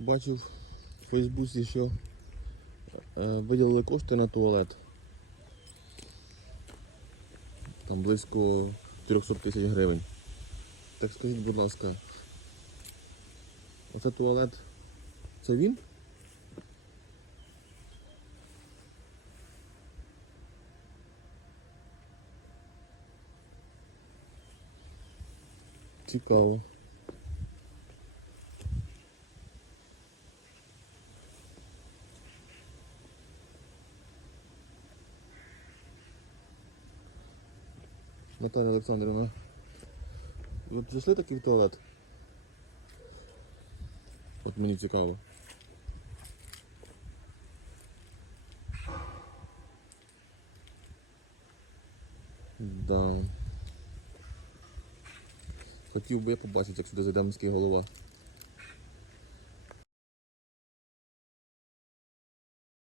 Бачив в Фейсбуці, що е, виділили кошти на туалет. Там близько 300 тисяч гривень. Так скажіть, будь ласка, оце туалет, це він? Цікаво. Наталя Олександрівна. Ви зайшли такий в туалет? От мені цікаво. Да. Хотів би я побачити, як сюди зайде міський голова.